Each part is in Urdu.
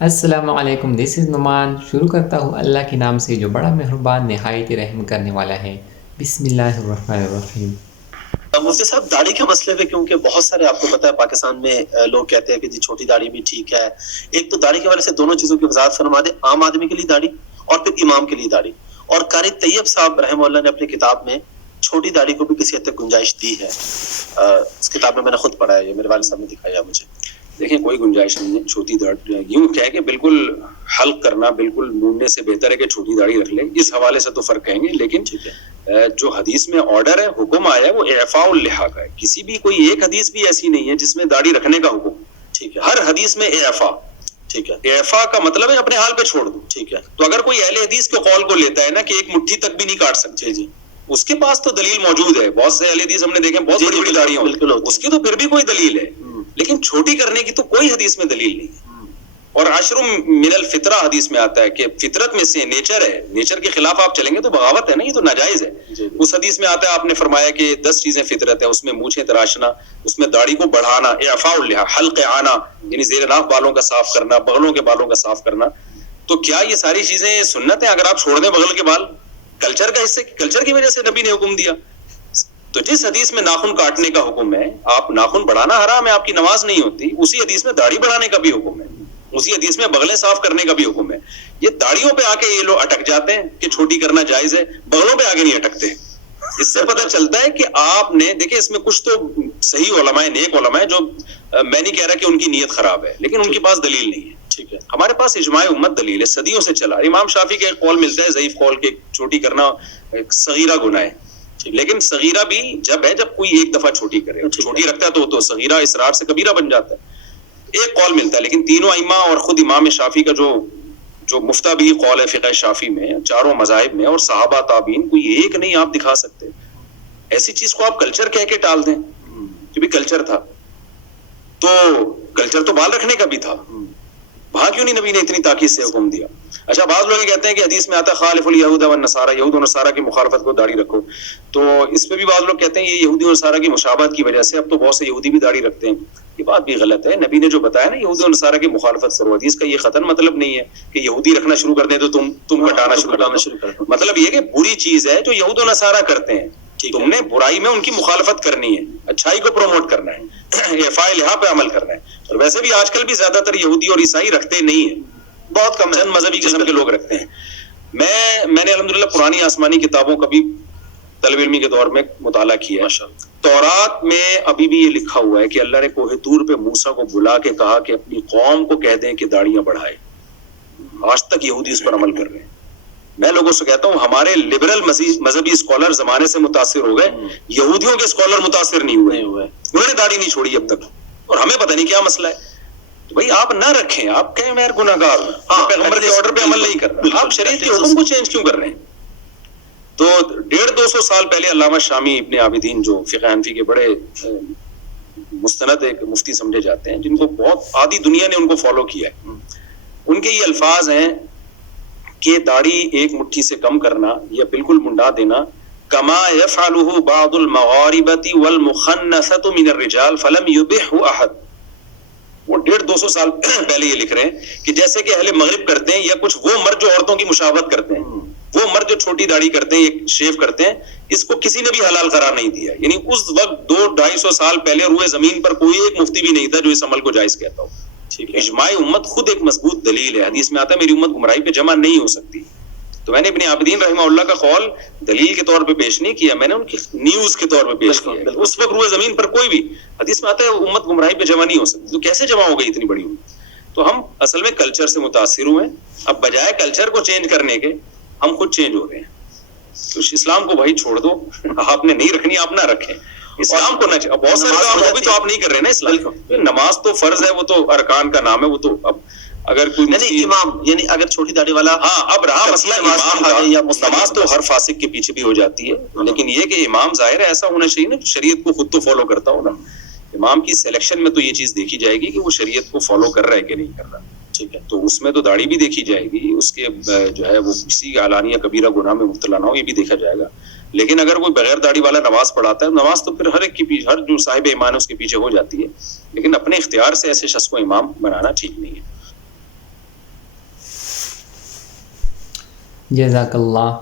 السلام علیکم، دس از نعمان. شروع کرتا ہوں اللہ کے نام سے جو بڑا مہربان نہایت رحم کرنے والا ہے. بسم اللہ الرحمن الرحیم. مفتی صاحب داڑھی کے مسئلے پہ کیونکہ بہت سارے آپ کو پتہ ہے پاکستان میں لوگ کہتے ہیں کہ جی چھوٹی داڑھی بھی ٹھیک ہے. ایک تو داڑھی کے والے سے دونوں چیزوں کی وضاحت فرما دیں، عام آدمی کے لیے داڑھی اور پھر امام کے لیے داڑھی. اور قاری طیب صاحب رحمہ اللہ نے اپنی کتاب میں چھوٹی داڑھی کو بھی کسی حد تک گنجائش دی ہے. اس کتاب میں نے خود پڑھا ہے، یہ میرے والد صاحب نے دکھایا مجھے. دیکھیں کوئی گنجائش نہیں ہے چھوٹی داڑھی یوں کہہ کہ بالکل حلق کرنا بالکل موننے سے بہتر ہے کہ چھوٹی داڑھی رکھ لیں، اس حوالے سے تو فرق کہیں گے. لیکن جو حدیث میں آرڈر ہے، حکم آیا ہے، وہ اعفاء اللحیٰ کا ہے. کسی بھی کوئی ایک حدیث بھی ایسی نہیں ہے جس میں داڑھی رکھنے کا حکم. ٹھیک ہے، ہر حدیث میں اعفاء. ٹھیک ہے، اعفاء کا مطلب ہے اپنے حال پہ چھوڑ دو. ٹھیک ہے. تو اگر کوئی اہل حدیث کے قول کو لیتا ہے نا کہ ایک مٹھی تک بھی نہیں کاٹ سکتے، جی اس کے پاس تو دلیل موجود ہے. بہت سے اہل حدیث ہم نے دیکھے بہت بڑی بڑی داڑیاں بالکل اس کی تو پھر بھی کوئی دلیل ہے، لیکن چھوٹی کرنے کی تو کوئی حدیث میں دلیل نہیں ہے. اور عشر من الفطرہ حدیث میں آتا ہے کہ فطرت میں سے نیچر ہے، نیچر کے خلاف آپ چلیں گے تو بغاوت ہے نا، یہ تو ناجائز ہے. اس حدیث میں آتا ہے، آپ نے فرمایا کہ 10 چیزیں فطرت ہے، اس میں مونچھیں تراشنا، اس میں داڑھی کو بڑھانا، اعفاء اللحیٰ، حلق آنا یعنی زیر ناف بالوں کا صاف کرنا، بغلوں کے بالوں کا صاف کرنا. تو کیا یہ ساری چیزیں سنت ہیں؟ اگر آپ چھوڑ دیں بغل کے بال کلچر کا حصے، کلچر کی وجہ سے نبی نے حکم دیا. تو جس حدیث میں ناخن کاٹنے کا حکم ہے، آپ ناخن بڑھانا حرام ہے، آپ کی نماز نہیں ہوتی، اسی حدیث میں داڑھی بڑھانے کا بھی حکم ہے، اسی حدیث میں بغلیں صاف کرنے کا بھی حکم ہے. یہ داڑھیوں پہ آ کے یہ لوگ اٹک جاتے ہیں کہ چھوٹی کرنا جائز ہے، بغلوں پہ آگے نہیں اٹکتے. اس سے پتہ چلتا ہے کہ آپ نے دیکھیں اس میں کچھ تو صحیح علماء ہیں، نیک علماء ہیں، جو میں نہیں کہہ رہا کہ ان کی نیت خراب ہے، لیکن ان کے پاس دلیل نہیں ہے. ٹھیک ہے، ہمارے پاس اجماع امت دلیل ہے، صدیوں سے چلا. امام شافعی کا ایک قول ملتا ہے ضعیف قول کہ چھوٹی کرنا صغیرہ گناہ ہے، لیکن صغیرہ بھی جب ہے جب کوئی ایک دفعہ چھوٹی کرے. چھوٹی رکھتا ہے تو صغیرہ اصرار سے کبیرہ بن جاتا ہے. ایک قول ملتا ہے، لیکن تینوں ائمہ اور خود امام شافعی کا جو مفتہ بھی قول ہے فقہ شافعی میں، چاروں مذاہب میں اور صحابہ تابعین، کوئی ایک نہیں آپ دکھا سکتے. ایسی چیز کو آپ کلچر کہہ کے ٹال دیں کہ بھی کلچر تھا، تو کلچر تو بال رکھنے کا بھی تھا، وہاں کیوں نہیں نبی نے اتنی تاکید سے حکم دیا؟ اچھا، بعض لوگ یہ کہتے ہیں کہ حدیث میں آتا ہے خالف الیہود والنصارى، یہود و نصارہ کی مخالفت کو داڑھی رکھو. تو اس پہ بھی بعض لوگ کہتے ہیں یہ یہودی اور نصارہ کی مشابہت کی وجہ سے اب تو بہت سے یہودی بھی داڑھی رکھتے ہیں. یہ بات بھی غلط ہے. نبی نے جو بتایا نا یہودی اور نصارہ کی مخالفت کرو، حدیث کا یہ قطعاً مطلب نہیں ہے کہ یہودی رکھنا شروع کر دیں تو تم کٹانا شروع کر دو. مطلب یہ کہ بری چیز ہے جو یہود و نصارہ کرتے ہیں، تم نے برائی میں ان کی مخالفت کرنی ہے، اچھائی کو پروموٹ کرنا ہے، اعفاء اللحیٰ پہ عمل کرنا ہے. اور ویسے بھی آج کل بھی زیادہ تر یہودی اور عیسائی رکھتے نہیں ہیں، بہت کم چند مذہبی قسم کے لوگ رکھتے ہیں. میں نے الحمدللہ پرانی آسمانی کتابوں کا بھی طالب علمی کے دور میں مطالعہ کیا ہے. تورات میں ابھی بھی یہ لکھا ہوا ہے کہ اللہ نے کوہ طور پہ موسیٰ کو بلا کے کہا کہ اپنی قوم کو کہہ دیں کہ داڑیاں بڑھائے. آج تک یہودی اس پر عمل کر رہے ہیں. میں لوگوں سے کہتا ہوں ہمارے لبرل مذہبی اسکالر زمانے سے متاثر ہو گئے، یہودیوں کے اسکالر متاثر نہیں ہوئے. انہوں نے داڑھی نہیں چھوڑی اب تک، اور ہمیں پتہ نہیں کیا مسئلہ ہے. تو بھائی آپ نہ رکھیں، آپ کہیں میں گناہگار ہوں، پیغمبر کے آرڈر پہ عمل نہیں کر رہا، آپ شریعت کے حکم کو چینج کیوں کر رہے ہیں؟ تو 150-200 سال پہلے علامہ شامی ابن عابدین جو فقہ حنفی کے بڑے مستند ایک مفتی سمجھے جاتے ہیں، جن کو بہت آدھی دنیا نے ان کو فالو کیا ہے، ان کے یہ الفاظ ہیں کہ داڑھی ایک مٹھی سے کم کرنا یا بالکل منڈا دینا کما یفعلہ بعض المغاربۃ والمخنثۃ من الرجال فلم یبحہ احد. وہ 150-200 سال پہلے یہ لکھ رہے ہیں کہ جیسے کہ اہل مغرب کرتے ہیں، یا کچھ وہ مرد جو عورتوں کی مشابہت کرتے ہیں، وہ مرد جو چھوٹی داڑھی کرتے ہیں یا شیو کرتے ہیں، اس کو کسی نے بھی حلال قرار نہیں دیا. یعنی اس وقت 200-250 سال پہلے روئے زمین پر کوئی ایک مفتی بھی نہیں تھا جو اس عمل کو جائز کہتا ہو. اجماع امت خود ایک مضبوط دلیل ہے. حدیث میں آتا ہے میری امت گمراہی پہ جمع نہیں ہو سکتی. تو میں نے ابن عابدین رحمہ اللہ کا قول دلیل کے طور پہ پیش نہیں کیا، میں نے ان کی نیوز کے طور پہ پیش کیا. اس وقت روئے زمین پر کوئی بھی حدیث میں آتا ہے امت گمراہی پہ جمع نہیں ہو سکتی. تو کیسے جمع ہو گئی اتنی بڑی امت؟ تو ہم اصل میں کلچر سے متاثر ہوئے ہیں. اب بجائے کلچر کو چینج کرنے کے ہم خود چینج ہو رہے ہیں. تو اسلام کو بھائی چھوڑ دو، آپ نے نہیں رکھنی آپ نہ رکھیں. اسلام کو نہ بہت سارے کام وہ بھی تو آپ نہیں کر رہے نا. اسلام نماز تو فرض ہے، وہ تو ارکان کا نام ہے. وہ تو اب اگر کوئی یعنی امام، یعنی اگر چھوٹی داڑھی والا، ہاں اب رہا مسئلہ امام کا، نماز تو ہر فاسق کے پیچھے بھی ہو جاتی ہے، لیکن یہ کہ امام ظاہر ہے ایسا ہونا چاہیے نا شریعت کو خود تو فالو کرتا ہو نا. امام کی سلیکشن میں تو یہ چیز دیکھی جائے گی کہ وہ شریعت کو فالو کر رہا ہے کہ نہیں کر رہا. ٹھیک ہے، تو اس میں تو داڑھی بھی دیکھی جائے گی، اس کے جو ہے وہ کسی اعلانیہ کبیرہ گناہ میں مبتلا نہ ہو، یہ بھی دیکھا جائے گا. لیکن اگر کوئی بغیر داڑھی والا نماز پڑھاتا ہے، نماز تو پھر ہر ایک کے پیچھے، ہر جو صاحب ایمان ہے اس کے پیچھے ہو جاتی ہے، لیکن اپنے اختیار سے ایسے شخص کو امام بنانا ٹھیک نہیں ہے. جزاک اللہ.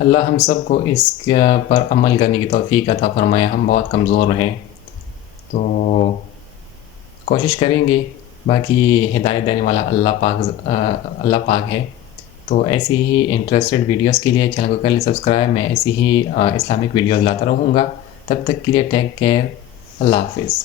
اللہ ہم سب کو اس پر عمل کرنے کی توفیق عطا فرمائے. ہم بہت کمزور ہیں تو کوشش کریں گے. باقی ہدایت دینے والا اللہ پاک ہے. تو ایسی ہی انٹرسٹڈ ویڈیوز کے لیے چینل کو کر لیں سبسکرائب. میں ایسی ہی اسلامک ویڈیوز لاتا رہوں گا. تب تک کے لیے ٹیک کیئر. اللہ حافظ.